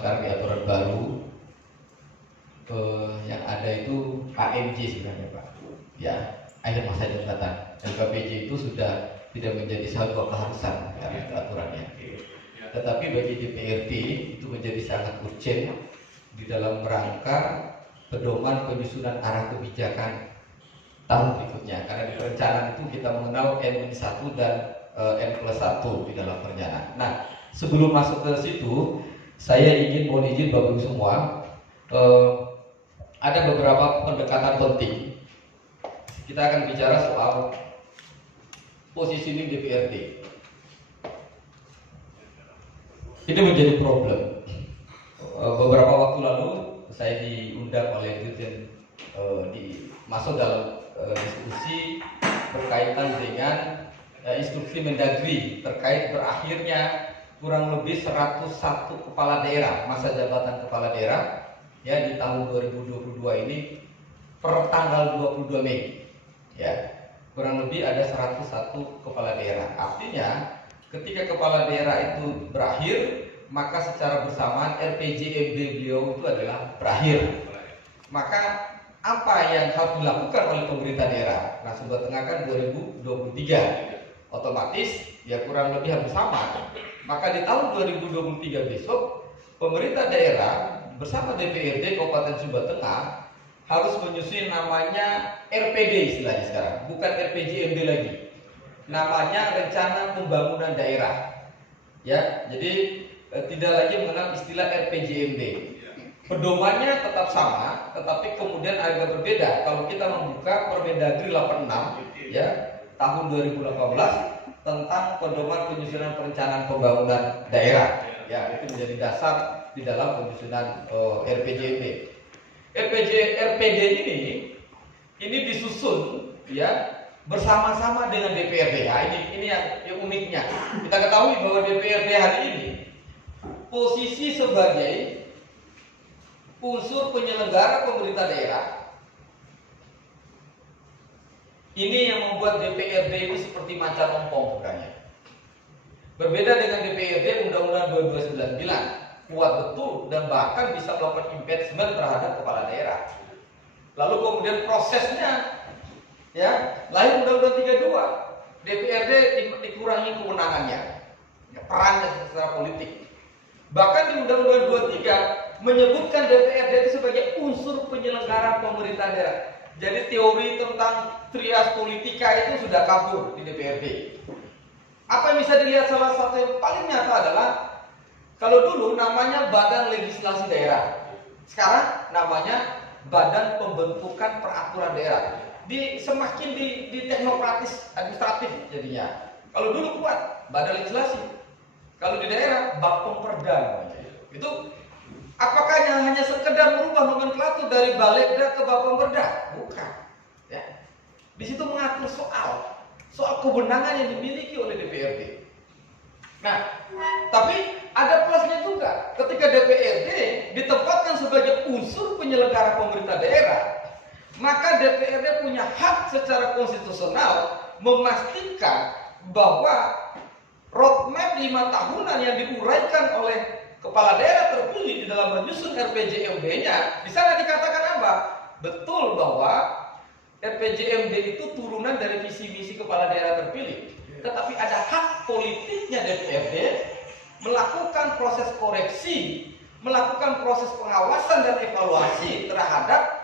sekarang di aturan baru yang ada itu AMJ sebenarnya Pak. Ya, akhir masa jabatan. LKPJ itu sudah tidak menjadi satu keharusan karena itu aturannya. Tetapi bagi DPRD itu menjadi sangat urgent di dalam rangka pedoman penyusunan arah kebijakan tahun berikutnya. Karena di perencanaan itu kita mengenal N-1 dan N+1 di dalam perencanaan. Nah, sebelum masuk ke situ, saya mohon izin Bapak Ibu semua, ada beberapa pendekatan penting. Kita akan bicara soal positioning DPRD. Ini menjadi problem. Beberapa waktu lalu saya diundang oleh Dirjen masuk dalam diskusi berkaitan dengan instruksi Mendagri terkait berakhirnya kurang lebih 101 kepala daerah masa jabatan kepala daerah ya di tahun 2022 ini per tanggal 22 Mei ya kurang lebih ada 101 kepala daerah. Artinya ketika kepala daerah itu berakhir, maka secara bersamaan RPJMD beliau itu adalah berakhir. Maka apa yang harus dilakukan oleh pemerintah daerah? Nah, Sumba Tengah kan 2023, otomatis ya kurang lebih hampir sama. Maka di tahun 2023 besok, pemerintah daerah bersama DPRD Kabupaten Sumba Tengah harus menyusun namanya RPD istilahnya sekarang, bukan RPJMD lagi. Namanya Rencana Pembangunan Daerah. Ya, jadi tidak lagi mengenal istilah RPJMD. Pedomannya tetap sama, tetapi kemudian agak berbeda. Kalau kita membuka Permendagri 86 ya tahun 2018 tentang pedoman penyusunan perencanaan pembangunan daerah. Ya, itu menjadi dasar di dalam penyusunan RPJMD. RPD ini disusun ya bersama-sama dengan DPRD. Nah, ini yang uniknya. Kita ketahui bahwa DPRD hari ini posisi sebagai unsur penyelenggara pemerintah daerah. Ini yang membuat DPRD ini seperti macan ompong bukannya. Berbeda dengan DPRD Undang-Undang 2299, kuat betul dan bahkan bisa melakukan impeachment terhadap kepala daerah. Lalu kemudian prosesnya ya, lahir Undang-Undang 32, DPRD dikurangi kewenangannya, ya, perannya secara politik. Bahkan di Undang-Undang 23 menyebutkan DPRD itu sebagai unsur penyelenggara pemerintah daerah. Jadi teori tentang trias politika itu sudah kabur di DPRD. Apa yang bisa dilihat salah satu yang paling nyata adalah kalau dulu namanya Badan Legislasi Daerah, sekarang namanya Badan Pembentukan Peraturan Daerah. Semakin di teknokratis administratif jadinya. Kalau dulu kuat Badan Legislasi, kalau di daerah Bapemperda. Itu apakah hanya sekedar merubah nomenklatur dari Balegda ke Bapemperda? Bukan. Ya. Di situ mengatur soal kewenangan yang dimiliki oleh DPRD. Nah, tapi ada plusnya juga. Ketika DPRD ditempatkan sebagai unsur penyelenggara pemerintah daerah, maka DPRD punya hak secara konstitusional memastikan bahwa roadmap 5 tahunan yang diuraikan oleh kepala daerah terpilih di dalam menyusun RPJMD-nya, di sana dikatakan apa? Betul bahwa RPJMD itu turunan dari visi misi kepala daerah terpilih. Tetapi ada hak politiknya DPRD melakukan proses koreksi, melakukan proses pengawasan dan evaluasi terhadap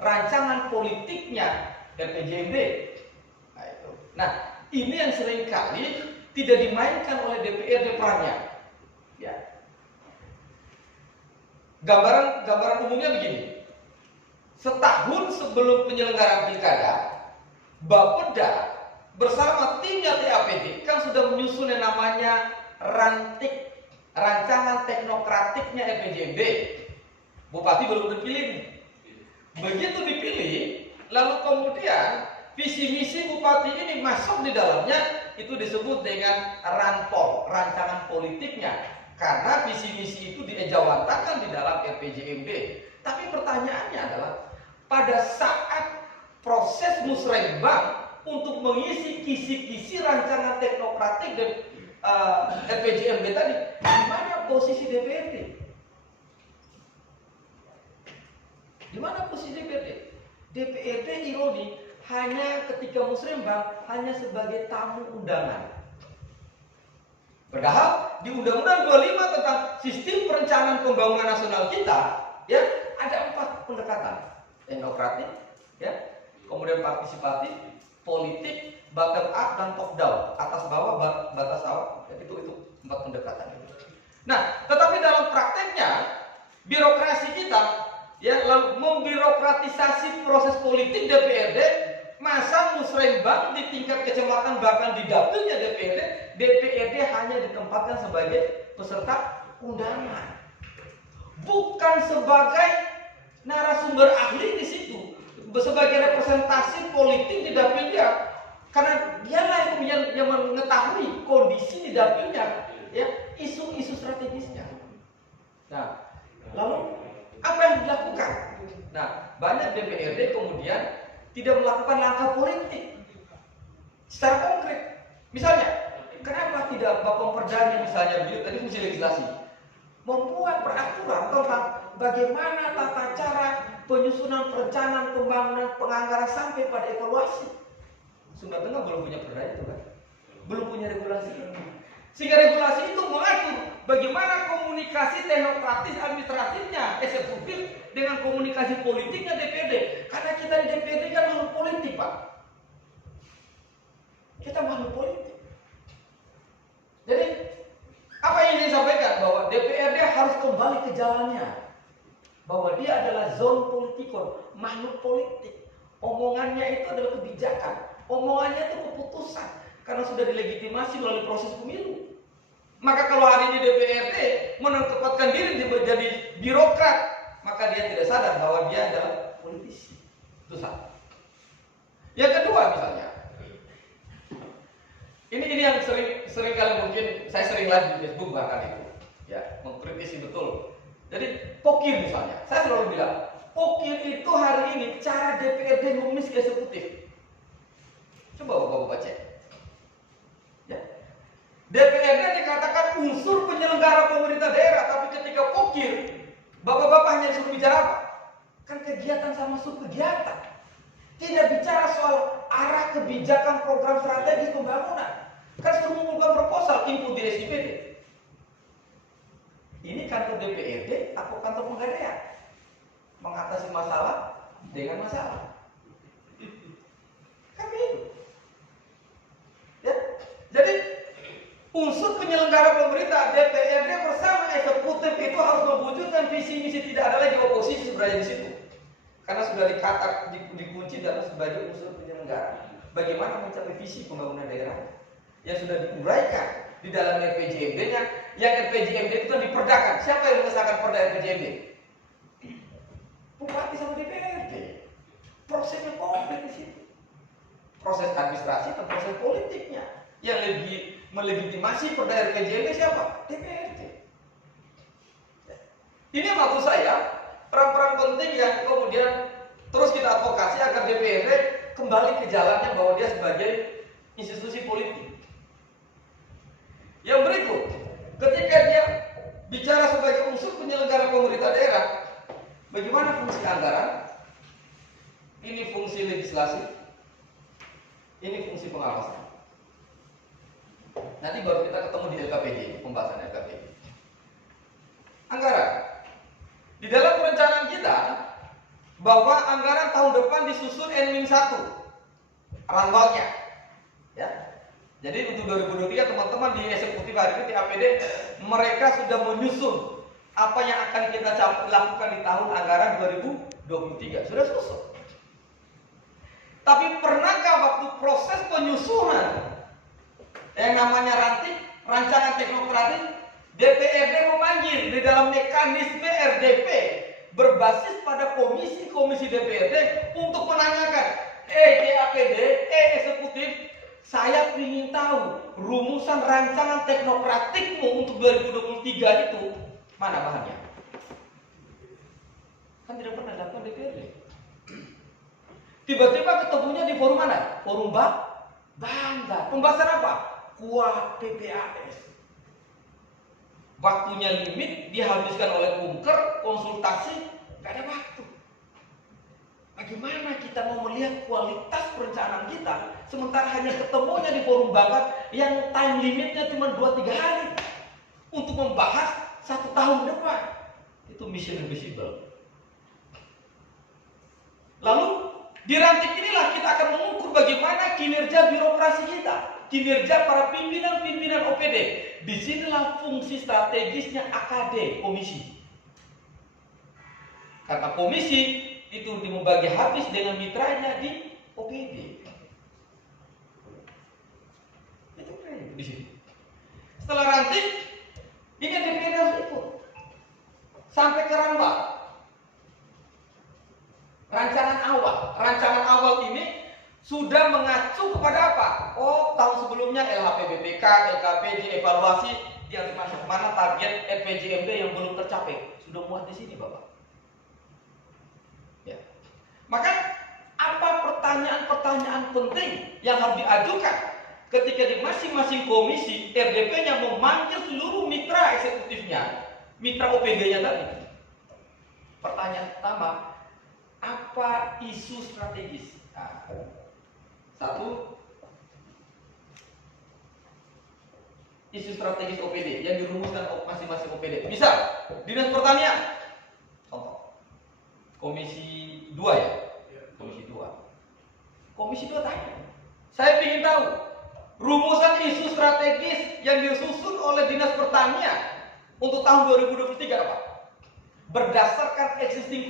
rancangan politiknya RPJMD. Nah, ini yang seringkali tidak dimainkan oleh DPRD perannya. Ya. Gambaran umumnya begini. Setahun sebelum penyelenggaraan pilkada, Bapeda bersama timnya TAPD kan sudah menyusun yang namanya rancangan teknokratiknya RPJMD. Bupati belum terpilih nih. Begitu dipilih, lalu kemudian visi misi bupati ini masuk di dalamnya, itu disebut dengan ranpol, rancangan politiknya. Karena visi misi itu diejawantakan di dalam RPJMD. Tapi pertanyaannya adalah pada saat proses musrembang untuk mengisi kisi-kisi rancangan teknokratik dan RPJMD tadi, di mana posisi DPRD? Gimana posisi DPRD? DPRD ironi hanya ketika musrembang hanya sebagai tamu undangan. Padahal di Undang-Undang 25 tentang sistem perencanaan pembangunan nasional kita, ya ada 4 pendekatan: demokratik, ya, kemudian partisipatif, politik, bottom up dan top down, atas bawah, batas bawah, ya, itu 4 pendekatan. Nah, tetapi dalam prakteknya birokrasi kita, ya, lalu membirokratisasi proses politik DPRD, masa musrembang di tingkat kecamatan bahkan di dapilnya DPRD hanya ditempatkan sebagai peserta undangan, bukan sebagai narasumber ahli di situ, sebagai representasi politik di dapilnya, karena dialah yang mengetahui kondisi di dapilnya, ya, isu-isu strategisnya. Nah, lalu apa yang dilakukan? Nah, banyak DPRD kemudian tidak melakukan langkah politik secara konkret. Misalnya, kenapa tidak Bapemperda misalnya begitu tadi fungsi legislasi membuat peraturan tentang bagaimana tata cara penyusunan perencanaan pembangunan penganggaran sampai pada evaluasi. Sumba Tengah belum punya perda itu kan, belum punya regulasi. Sehingga regulasi itu mengatur bagaimana komunikasi teknokratis administratifnya eksekutif dengan komunikasi politiknya DPRD. Karena kita di DPRD kan makhluk politik, Pak. Kita makhluk politik. Jadi apa yang saya sampaikan bahwa DPRD harus kembali ke jalannya, bahwa dia adalah zone politikon, makhluk politik. Omongannya itu adalah kebijakan, omongannya itu keputusan, karena sudah dilegitimasi melalui proses pemilu. Maka kalau hari ini DPRD menempatkan diri menjadi birokrat, maka dia tidak sadar bahwa dia adalah politisi. Itu satu. Yang kedua misalnya, ini yang sering kali mungkin saya sering live di Facebook bahkan itu, ya, mengkritisi betul. Jadi pokir misalnya, saya selalu bilang pokir itu hari ini cara DPRD nulis ke eksekutif. Coba Bapak cek. Ya. DPRD dikatakan unsur penyelenggara pemerintah daerah, tapi ketika pokir, bapak-bapak hanya disuruh bicara apa? Kan kegiatan sama subkegiatan. Tidak bicara soal arah kebijakan program strategis pembangunan. Kan suruh mengumpulkan proposal input di SIPD. Ini kantor DPRD atau kantor penggadaian? Mengatasi masalah dengan masalah. Kan begitu. Ya. Jadi unsur penyelenggara pemerintah DPRD bersama eksekutif itu harus mewujudkan visi misi, tidak ada lagi oposisi sebenarnya di situ, karena sudah dikunci dalam sebagai unsur penyelenggara. Bagaimana mencapai visi pembangunan daerah yang sudah diuraikan di dalam RPJMD-nya, yang RPJMD itu kan diperdakan. Siapa yang mengesahkan perda RPJMD? Bupati sama DPRD. Prosesnya komplit di situ. Proses administrasi dan proses politiknya. Yang lebih melegitimasi perda RPJMD siapa? DPRD. Ini yang maksud saya, peran-peran penting yang kemudian terus kita advokasi agar DPRD kembali ke jalannya, bahwa dia sebagai institusi politik. Yang berikut, ketika dia bicara sebagai unsur penyelenggara pemerintah daerah, bagaimana fungsi anggaran? Ini fungsi legislasi, ini fungsi pengawasan. Nanti baru kita ketemu di LKPD, pembahasan LKPD. Anggaran. Di dalam perencanaan kita, bahwa anggaran tahun depan disusun N-1 runway-nya. Ya. Jadi untuk 2023 teman-teman di eksekutif hari ini di APD, mereka sudah menyusun apa yang akan kita lakukan di tahun anggaran 2023. Sudah susun. Tapi pernahkah waktu proses penyusunan yang namanya rancangan teknokratis, DPRD memanggil di dalam mekanisme RDP berbasis pada komisi-komisi DPRD untuk menanyakan, DAPD, eksekutif, saya ingin tahu rumusan rancangan teknokratikmu untuk 2023 itu mana bahannya? Kan tidak pernah dilakukan DPRD. Tiba-tiba ketemunya di forum mana? Forum Bangga. Pembahasan apa? Kuah PPAS. Waktunya limit, dihabiskan oleh kunker, konsultasi, gak ada waktu. bagaimana kita mau melihat kualitas perencanaan kita sementara hanya ketemunya di forum bakat yang time limitnya cuma 2-3 hari untuk membahas 1 tahun depan. Itu mission invisible. Lalu di ranting inilah kita akan mengukur bagaimana kinerja birokrasi kita, kinerja para pimpinan-pimpinan OPD. Disinilah fungsi strategisnya AKD, komisi. Karena komisi itu membagi habis dengan mitranya di OPD. Itu keren di sini. Setelah ranting, ini DPD harus ikut sampai ke Ranbak. Rancangan awal ini sudah mengacu kepada apa? Oh, tahun sebelumnya LHPBPK, LKPJ, evaluasi dia harus masuk mana target RPJMD yang belum tercapai. Sudah muat di sini, Bapak. Ya. Maka apa pertanyaan-pertanyaan penting yang harus diajukan ketika di masing-masing komisi RDP-nya memanggil seluruh mitra eksekutifnya, mitra OPD-nya tadi. Pertanyaan pertama, apa isu strategis? Nah, satu, isu strategis OPD yang dirumuskan masing-masing OPD. Misal, Dinas Pertanian, contoh, Komisi 2 ya? Komisi 2. Komisi 2 tanya, saya ingin tahu rumusan isu strategis yang disusun oleh Dinas Pertanian untuk tahun 2023 apa? Berdasarkan existing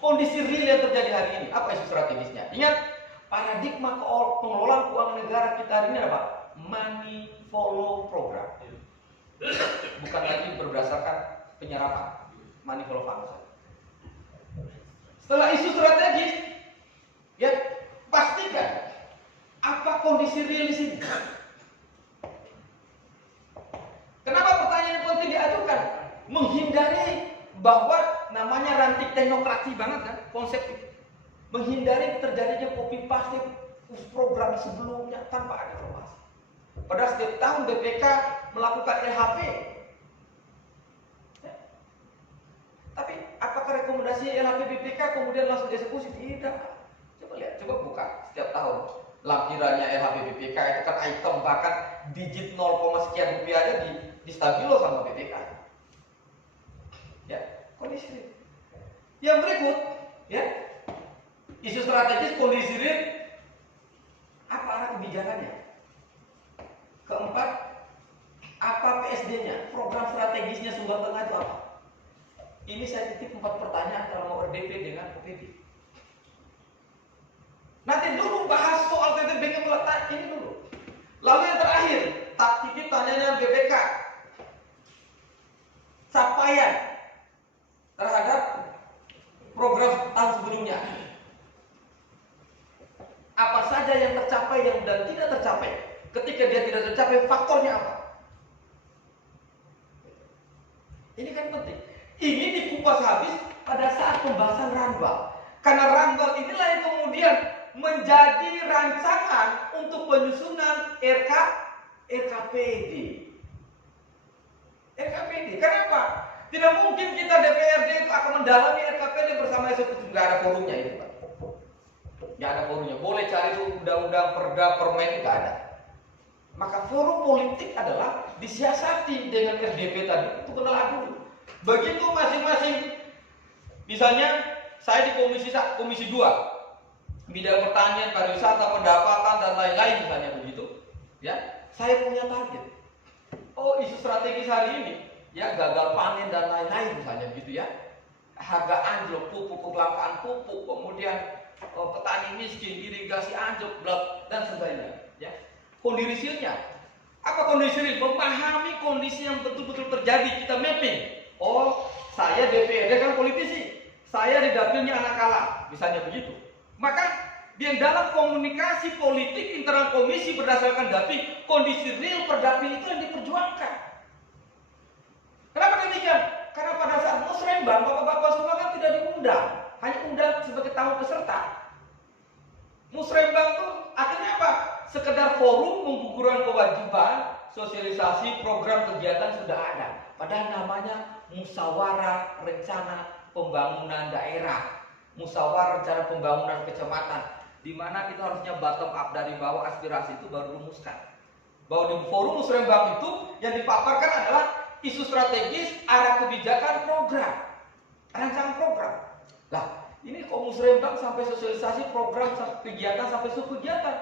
kondisi real yang terjadi hari ini. Apa isu strategisnya? Ingat, paradigma pengelolaan keuangan negara kita hari ini apa? Money follow program. Bukan lagi berdasarkan penyerapan. Money follow function. Setelah isu strategis, ya pastikan apa kondisi real di sini. Kenapa pertanyaan ini penting diajukan? Menghindari bahwa namanya ranting teknokrasi banget kan konsep itu. Menghindari terjadinya copy paste program sebelumnya tanpa ada evaluasi. Padahal setiap tahun BPK melakukan LHP. Ya. Tapi apakah rekomendasi LHP BPK kemudian langsung dieksekusi? Tidak. Coba lihat, coba buka setiap tahun lampirannya LHP BPK itu kan item bahkan digit 0, sekian rupiah aja di stabilo sama BPK. Ya, kondisi real. Yang berikut, ya, isu strategis kondisi real, apa arah kebijakannya? Keempat, apa PSD-nya? Program strategisnya Sumbar Tengah itu apa? Ini saya titip 4 pertanyaan kalau mau RDP dengan OPD. Nanti dulu bahas soal TTB meletak ini dulu. Lalu yang terakhir, tak titip tanyanya BPK. Capaian terhadap program tahun sebelumnya. Apa saja yang tercapai dan tidak tercapai? Ketika dia tidak tercapai, faktornya apa? Ini kan penting. Ini dikupas habis pada saat pembahasan Ranbal. Karena Ranbal inilah yang kemudian menjadi rancangan untuk penyusunan RKPD. Kenapa? Tidak mungkin kita DPRD itu akan mendalami RKPD bersama eksekutif. Nggak ada forumnya itu, Pak. Nggak ada forumnya. Boleh cari itu undang-undang, perda, permen, nggak ada. Maka forum politik adalah disiasati dengan RDP tadi untuk kenalan dulu. Begitu masing-masing, misalnya saya di komisi 2, bidang pertanian, pariwisata, pendapatan dan lain-lain misalnya begitu, ya. Saya punya target. Oh, isu strategis hari ini, ya gagal panen dan lain-lain misalnya begitu ya. Harga anjlok, pupuk, kelangkaan pupuk, kemudian petani miskin, irigasi anjlok, dan sebagainya. Ya. Kondisi realnya, apa kondisi real? Memahami kondisi yang betul-betul terjadi, kita mapping. Oh, saya DPRD kan politisi, saya di dapilnya anak kalah, misalnya begitu. Maka yang dalam komunikasi politik internal komisi berdasarkan dapil, kondisi real per dapil itu yang diperjuangkan. Kenapa demikian? Karena pada saat musrembang, bapak-bapak semua kan tidak diundang, hanya undang sebagai tamu peserta. Musrembang itu akhirnya apa? Sekedar forum pengukuran kewajiban, sosialisasi program kegiatan sudah ada. Padahal namanya musyawarah rencana pembangunan daerah. musyawarah rencana pembangunan kecamatan, di mana kita harusnya bottom up, dari bawah aspirasi itu baru rumuskan. Bahwa di forum musrembang itu yang dipaparkan adalah isu strategis, arah kebijakan, program, rancangan program. Lah, ini kok musrembang sampai sosialisasi program, kegiatan sampai subkegiatan.